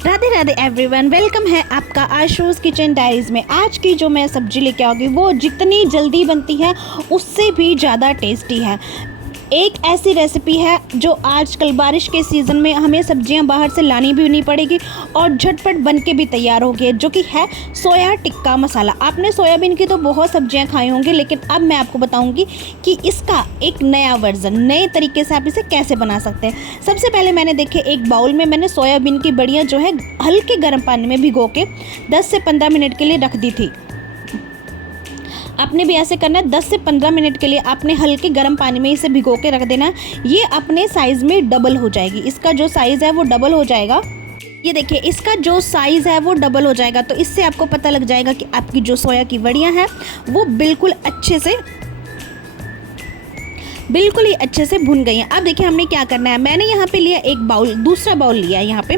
Radhe Radhe everyone, welcome है आपका Ashu's kitchen diaries में। आज की जो मैं सब्जी लेके आऊँगी वो जितनी जल्दी बनती है उससे भी ज़्यादा टेस्टी है। एक ऐसी रेसिपी है जो आजकल बारिश के सीज़न में हमें सब्जियां बाहर से लानी भी नहीं पड़ेगी और झटपट बन के भी तैयार होगी, जो कि है सोया टिक्का मसाला। आपने सोयाबीन की तो बहुत सब्जियां खाई होंगी, लेकिन अब मैं आपको बताऊंगी कि इसका एक नया वर्जन, नए तरीके से आप इसे कैसे बना सकते हैं। सबसे पहले मैंने देखे एक बाउल में मैंने सोयाबीन की बड़ियाँ जो है हल्के गर्म पानी में भिगो के 10 से 15 मिनट के लिए रख दी थी। आपने भी ऐसे करना है, 10 से 15 मिनट के लिए आपने हल्के गर्म पानी में इसे भिगो के रख देना है। ये अपने साइज़ में डबल हो जाएगी, इसका जो साइज़ है वो डबल हो जाएगा। ये देखिए, इसका जो साइज़ है वो डबल हो जाएगा, तो इससे आपको पता लग जाएगा कि आपकी जो सोया की वड़ियाँ हैं वो बिल्कुल ही अच्छे से भुन गई हैं। अब देखिए हमने क्या करना है, मैंने यहाँ पे लिया एक बाउल, दूसरा बाउल लिया है यहाँ पे।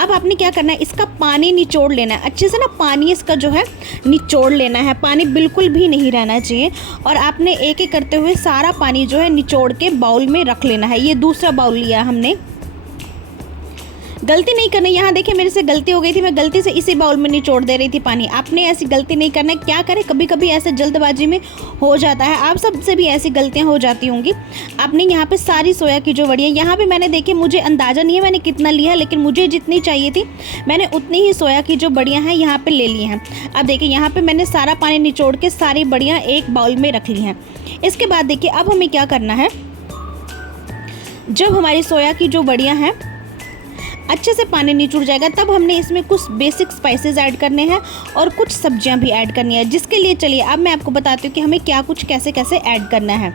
अब आपने क्या करना है, इसका पानी निचोड़ लेना है अच्छे से ना, पानी इसका जो है निचोड़ लेना है, पानी बिल्कुल भी नहीं रहना चाहिए। और आपने एक एक करते हुए सारा पानी जो है निचोड़ के बाउल में रख लेना है। ये दूसरा बाउल लिया हमने। गलती नहीं करनी, यहाँ देखिए मेरे से गलती हो गई थी, मैं गलती से इसी बाउल में निचोड़ दे रही थी पानी। आपने ऐसी गलती नहीं करना है। क्या करें, कभी कभी ऐसे जल्दबाजी में हो जाता है, आप सबसे भी ऐसी गलतियाँ हो जाती होंगी। आपने यहाँ पे सारी सोया की जो वड़ियाँ, यहाँ पे मैंने देखिए, मुझे अंदाज़ा नहीं है मैंने कितना लिया है, लेकिन मुझे जितनी चाहिए थी मैंने उतनी ही सोया की जो बड़ियाँ हैं यहाँ पर ले ली हैं। अब देखिए यहाँ पर मैंने सारा पानी निचोड़ के सारी बड़ियाँ एक बाउल में रख ली हैं। इसके बाद देखिए अब हमें क्या करना है, जब हमारी सोया की जो बड़ियाँ हैं अच्छे से पानी निचुड़ जाएगा, तब हमने इसमें कुछ बेसिक स्पाइसेस ऐड करने हैं और कुछ सब्जियां भी ऐड करनी है। जिसके लिए चलिए अब मैं आपको बताती हूँ कि हमें क्या कुछ कैसे कैसे ऐड करना है।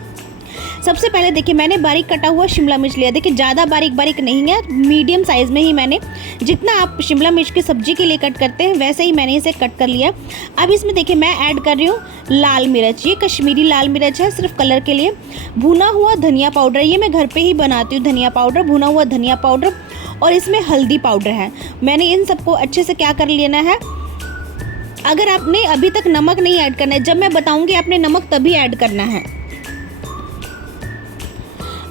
सबसे पहले देखिए मैंने बारीक कटा हुआ शिमला मिर्च लिया। देखिए ज़्यादा बारीक नहीं है, मीडियम साइज़ में ही मैंने, जितना आप शिमला मिर्च की सब्जी के लिए कट करते हैं वैसे ही मैंने इसे कट कर लिया। अब इसमें देखिए मैं ऐड कर रही हूँ लाल मिर्च। ये कश्मीरी लाल मिर्च है, सिर्फ कलर के लिए। भुना हुआ धनिया पाउडर, ये मैं घर पर ही बनाती हूँ धनिया पाउडर, भुना हुआ धनिया पाउडर। और इसमें हल्दी पाउडर है। मैंने इन सबको अच्छे से क्या कर लेना है, अगर आपने अभी तक नमक नहीं ऐड करना है, जब मैं बताऊंगी आपने नमक तभी ऐड करना है।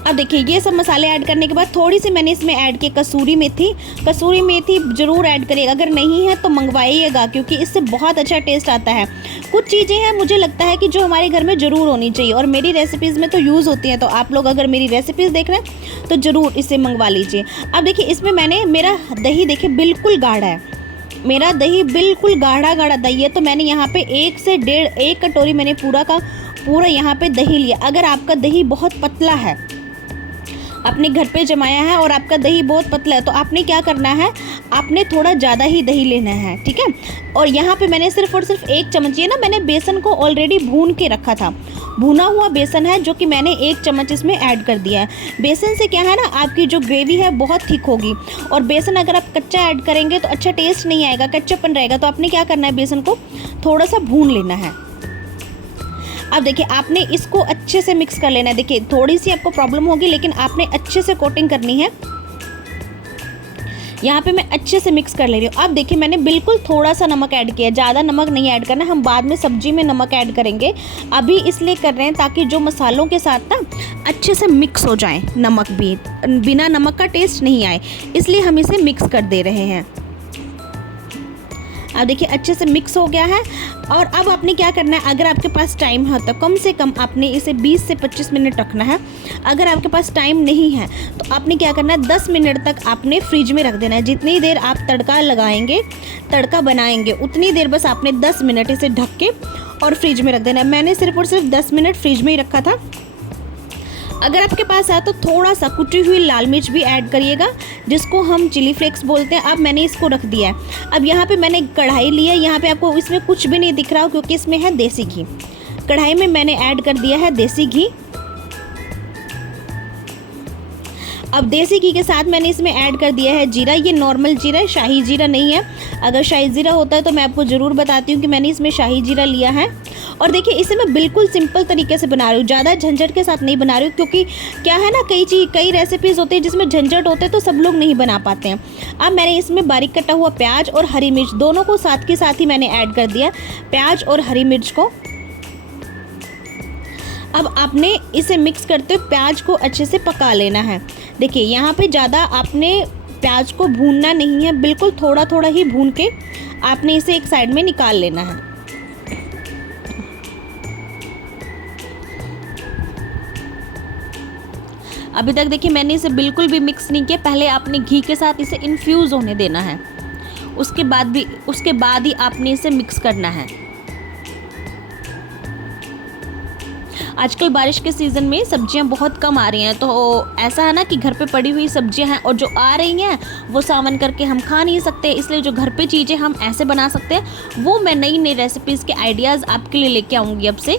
अब देखिए ये सब मसाले ऐड करने के बाद थोड़ी सी मैंने इसमें ऐड की कसूरी मेथी। कसूरी मेथी ज़रूर ऐड करिएगा, अगर नहीं है तो मंगवाइएगा, क्योंकि इससे बहुत अच्छा टेस्ट आता है। कुछ चीज़ें हैं मुझे लगता है कि जो हमारे घर में ज़रूर होनी चाहिए और मेरी रेसिपीज़ में तो यूज़ होती हैं, तो आप लोग अगर मेरी रेसिपीज़ देख रहे हैं तो ज़रूर इसे मंगवा लीजिए। अब देखिए इसमें मैंने, मेरा दही देखिए बिल्कुल गाढ़ा है, मेरा दही बिल्कुल गाढ़ा दही है, तो मैंने यहाँ पे 1 से 1.5 कटोरी मैंने पूरा का पूरा यहाँ पे दही लिया। अगर आपका दही बहुत पतला है, आपने घर पे जमाया है और आपका दही बहुत पतला है, तो आपने क्या करना है, आपने थोड़ा ज़्यादा ही दही लेना है, ठीक है। और यहाँ पे मैंने सिर्फ और सिर्फ 1 चम्मच, ये ना मैंने बेसन को ऑलरेडी भून के रखा था, भुना हुआ बेसन है, जो कि मैंने 1 चम्मच इसमें ऐड कर दिया है। बेसन से क्या है ना, आपकी जो ग्रेवी है बहुत थिक होगी, और बेसन अगर आप कच्चा ऐड करेंगे तो अच्छा टेस्ट नहीं आएगा, कच्चापन रहेगा। तो आपने क्या करना है, बेसन को थोड़ा सा भून लेना है। अब देखिए आपने इसको अच्छे से मिक्स कर लेना है। देखिए थोड़ी सी आपको प्रॉब्लम होगी, लेकिन आपने अच्छे से कोटिंग करनी है। यहाँ पे मैं अच्छे से मिक्स कर ले रही हूँ। अब देखिए मैंने बिल्कुल थोड़ा सा नमक ऐड किया, ज़्यादा नमक नहीं ऐड करना, हम बाद में सब्जी में नमक ऐड करेंगे। अभी इसलिए कर रहे हैं ताकि जो मसालों के साथ ना अच्छे से मिक्स हो जाए, नमक भी, बिना नमक का टेस्ट नहीं आए, इसलिए हम इसे मिक्स कर दे रहे हैं। अब देखिए अच्छे से मिक्स हो गया है। और अब आपने क्या करना है, अगर आपके पास टाइम है तो कम से कम आपने इसे 20 से 25 मिनट रखना है। अगर आपके पास टाइम नहीं है तो आपने क्या करना है, 10 मिनट तक आपने फ्रिज में रख देना है। जितनी देर आप तड़का लगाएंगे, तड़का बनाएंगे, उतनी देर बस आपने 10 मिनट इसे ढक के और फ्रिज में रख देना है। मैंने सिर्फ और सिर्फ 10 मिनट फ्रिज में ही रखा था। अगर आपके पास है तो थोड़ा सा कुटी हुई लाल मिर्च भी ऐड करिएगा, जिसको हम चिली फ्लेक्स बोलते हैं। अब मैंने इसको रख दिया है। अब यहाँ पे मैंने कढ़ाई ली है, यहाँ पे आपको इसमें कुछ भी नहीं दिख रहा हो क्योंकि इसमें है देसी घी। कढ़ाई में मैंने ऐड कर दिया है देसी घी। अब देसी घी के साथ मैंने इसमें ऐड कर दिया है जीरा। ये नॉर्मल जीरा है, शाही जीरा नहीं है। अगर शाही जीरा होता है तो मैं आपको ज़रूर बताती हूँ कि मैंने इसमें शाही जीरा लिया है। और देखिए इसे मैं बिल्कुल सिंपल तरीके से बना रही हूँ, ज़्यादा झंझट के साथ नहीं बना रही हूँ, क्योंकि क्या है ना, कई रेसिपीज़ होती है जिसमें झंझट होते हैं तो सब लोग नहीं बना पाते हैं। अब मैंने इसमें बारीक कटा हुआ प्याज और हरी मिर्च दोनों को साथ के साथ ही मैंने ऐड कर दिया, प्याज और हरी मिर्च को। अब आपने इसे मिक्स करते हुए प्याज को अच्छे से पका लेना है। देखिए यहाँ पे ज़्यादा आपने प्याज को भूनना नहीं है, बिल्कुल थोड़ा थोड़ा ही भून के आपने इसे एक साइड में निकाल लेना है। अभी तक देखिए मैंने इसे बिल्कुल भी मिक्स नहीं किया, पहले आपने घी के साथ इसे इन्फ्यूज़ होने देना है, उसके बाद ही आपने इसे मिक्स करना है। आजकल बारिश के सीज़न में सब्जियां बहुत कम आ रही हैं, तो ऐसा है ना कि घर पे पड़ी हुई सब्जियां हैं और जो आ रही हैं वो सावन करके हम खा नहीं सकते, इसलिए जो घर पे चीज़ें हम ऐसे बना सकते हैं वो मैं नई नई रेसिपीज़ के आइडियाज़ आपके लिए लेके आऊँगी अब से।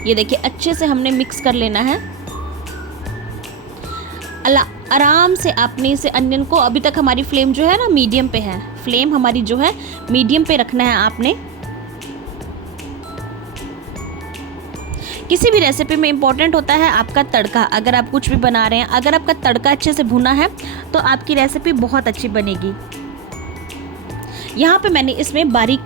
ये देखिए अच्छे से हमने मिक्स कर लेना है। आराम से आपने इसे अनियन को, अभी तक हमारी फ्लेम जो है ना मीडियम पे है, फ्लेम हमारी जो है मीडियम पे रखना है आपने। किसी भी रेसिपी में इम्पॉर्टेंट होता है आपका तड़का। अगर आप कुछ भी बना रहे हैं, अगर आपका तड़का अच्छे से भुना है तो आपकी रेसिपी बहुत अच्छी बनेगी। यहाँ पे मैंने इसमें बारीक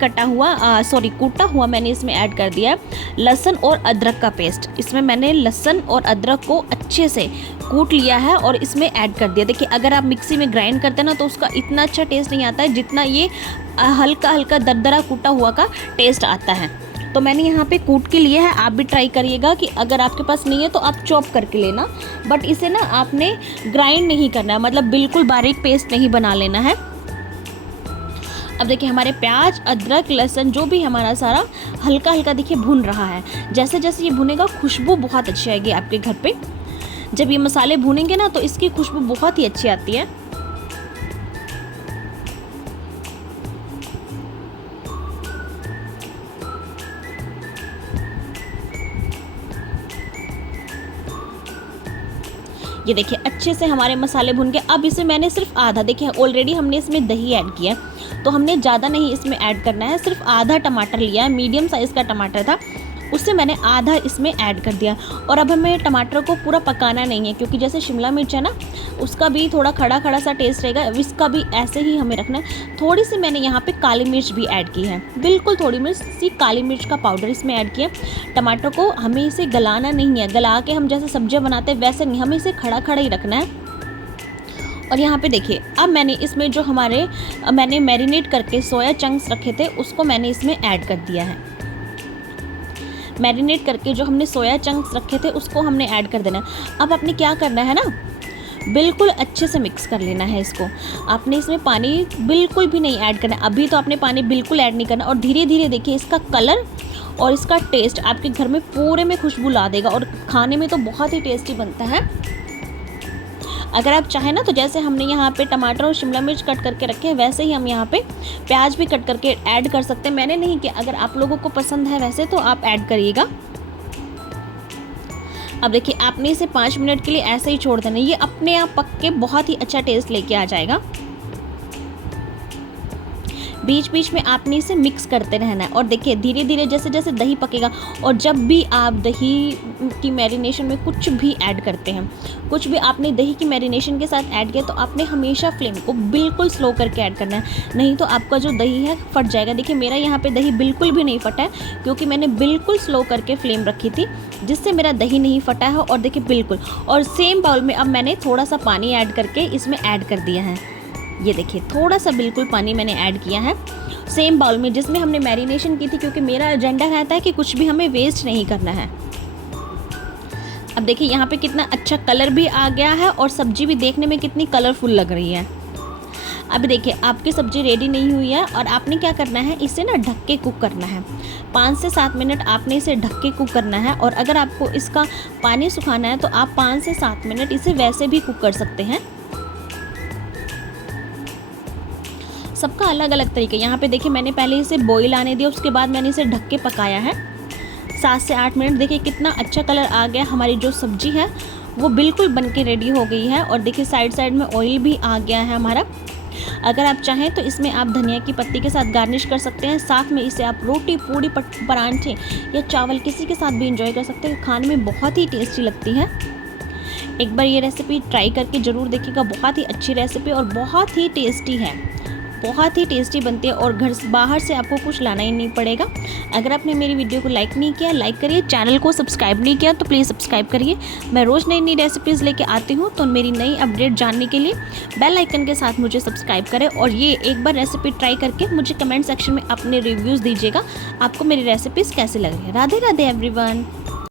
कूटा हुआ मैंने इसमें ऐड कर दिया है लहसुन और अदरक का पेस्ट। इसमें मैंने लहसुन और अदरक को अच्छे से कूट लिया है और इसमें ऐड कर दिया। देखिए अगर आप मिक्सी में ग्राइंड करते हैं ना तो उसका इतना अच्छा टेस्ट नहीं आता है जितना ये हल्का हल्का दरदरा कूटा हुआ का टेस्ट आता है। तो मैंने यहाँ पे कूट के लिए है, आप भी ट्राई करिएगा कि अगर आपके पास नहीं है तो आप चॉप करके लेना, बट इसे ना आपने ग्राइंड नहीं करना है, मतलब बिल्कुल बारीक पेस्ट नहीं बना लेना है। अब देखिए हमारे प्याज, अदरक, लहसुन जो भी हमारा सारा हल्का हल्का देखिए भुन रहा है। जैसे जैसे ये भुनेगा खुशबू बहुत अच्छी आएगी आपके घर पे। जब ये मसाले भुनेंगे ना तो इसकी खुशबू बहुत ही अच्छी आती है। ये देखिए अच्छे से हमारे मसाले भुन के, अब इसे मैंने सिर्फ आधा, देखिए ऑलरेडी हमने इसमें दही ऐड किया है तो हमने ज़्यादा नहीं इसमें ऐड करना है, सिर्फ आधा टमाटर लिया है, मीडियम साइज़ का टमाटर था, उससे मैंने आधा इसमें ऐड कर दिया। और अब हमें टमाटर को पूरा पकाना नहीं है क्योंकि जैसे शिमला मिर्च है ना उसका भी थोड़ा खड़ा खड़ा सा टेस्ट रहेगा, इसका भी ऐसे ही हमें रखना है। थोड़ी सी मैंने यहाँ पे काली मिर्च भी ऐड की है, बिल्कुल थोड़ी सी काली मिर्च का पाउडर इसमें ऐड किया। टमाटर को हमें इसे गलाना नहीं है, गला के हम जैसे सब्जियाँ बनाते हैं वैसे नहीं, हमें इसे खड़ा खड़ा ही रखना है। और यहाँ पे देखिए अब मैंने इसमें जो मैंने मैरिनेट करके सोया चंक्स रखे थे उसको मैंने इसमें ऐड कर दिया है। मैरिनेट करके जो हमने सोया चंक्स रखे थे उसको हमने ऐड कर देना है। अब आपने क्या करना है ना, बिल्कुल अच्छे से मिक्स कर लेना है इसको। आपने इसमें पानी बिल्कुल भी नहीं ऐड करना, अभी तो आपने पानी बिल्कुल ऐड नहीं करना। और धीरे धीरे देखिए इसका कलर और इसका टेस्ट आपके घर में पूरे में खुशबू ला देगा और खाने में तो बहुत ही टेस्टी बनता है। अगर आप चाहें ना तो जैसे हमने यहाँ पे टमाटर और शिमला मिर्च कट करके रखे हैं वैसे ही हम यहाँ पे प्याज भी कट करके ऐड कर सकते हैं। मैंने नहीं किया, अगर आप लोगों को पसंद है वैसे तो आप ऐड करिएगा। अब देखिए आपने इसे 5 मिनट के लिए ऐसे ही छोड़ देना, ये अपने आप पक के बहुत ही अच्छा टेस्ट लेके आ जाएगा। बीच बीच में आपने इसे मिक्स करते रहना है। और देखिए धीरे धीरे जैसे जैसे दही पकेगा, और जब भी आप दही की मैरिनेशन में कुछ भी ऐड करते हैं, कुछ भी आपने दही की मैरिनेशन के साथ ऐड किया तो आपने हमेशा फ्लेम को बिल्कुल स्लो करके ऐड करना है, नहीं तो आपका जो दही है फट जाएगा। देखिए मेरा यहाँ पे दही बिल्कुल भी नहीं फटा है क्योंकि मैंने बिल्कुल स्लो करके फ्लेम रखी थी, जिससे मेरा दही नहीं फटा है। और देखिए बिल्कुल, और सेम बाउल में अब मैंने थोड़ा सा पानी ऐड करके इसमें ऐड कर दिया है। ये देखिए थोड़ा सा बिल्कुल पानी मैंने ऐड किया है सेम बाउल में जिसमें हमने मैरिनेशन की थी, क्योंकि मेरा एजेंडा रहता है कि कुछ भी हमें वेस्ट नहीं करना है। अब देखिए यहाँ पे कितना अच्छा कलर भी आ गया है और सब्जी भी देखने में कितनी कलरफुल लग रही है। अब देखिए आपकी सब्जी रेडी नहीं हुई है और आपने क्या करना है, इसे ना ढक के कुक करना है। 5 से 7 मिनट आपने इसे ढक के कुक करना है। और अगर आपको इसका पानी सुखाना है तो आप 5 से 7 मिनट इसे वैसे भी कुक कर सकते हैं। सबका अलग अलग तरीका। यहाँ पे देखिए मैंने पहले इसे बॉईल आने दिया, उसके बाद मैंने इसे ढक के पकाया है 7 से 8 मिनट। देखिए कितना अच्छा कलर आ गया, हमारी जो सब्जी है वो बिल्कुल बन के रेडी हो गई है। और देखिए साइड साइड में ऑयल भी आ गया है हमारा। अगर आप चाहें तो इसमें आप धनिया की पत्ती के साथ गार्निश कर सकते हैं। साथ में इसे आप रोटी, पूड़ी, परांठे या चावल किसी के साथ भी इंजॉय कर सकते हैं। खाने में बहुत ही टेस्टी लगती है। एक बार ये रेसिपी ट्राई करके ज़रूर देखिएगा, बहुत ही अच्छी रेसिपी और बहुत ही टेस्टी है, बहुत ही टेस्टी बनती है और घर से बाहर से आपको कुछ लाना ही नहीं पड़ेगा। अगर आपने मेरी वीडियो को लाइक नहीं किया, लाइक करिए। चैनल को सब्सक्राइब नहीं किया तो प्लीज़ सब्सक्राइब करिए। मैं रोज़ नई नई रेसिपीज़ लेके आती हूँ, तो मेरी नई अपडेट जानने के लिए बेल आइकन के साथ मुझे सब्सक्राइब करें। और ये एक बार रेसिपी ट्राई करके मुझे कमेंट सेक्शन में अपने रिव्यूज़ दीजिएगा, आपको मेरी रेसिपीज़ कैसे लग रही है। राधे राधे एवरीवन।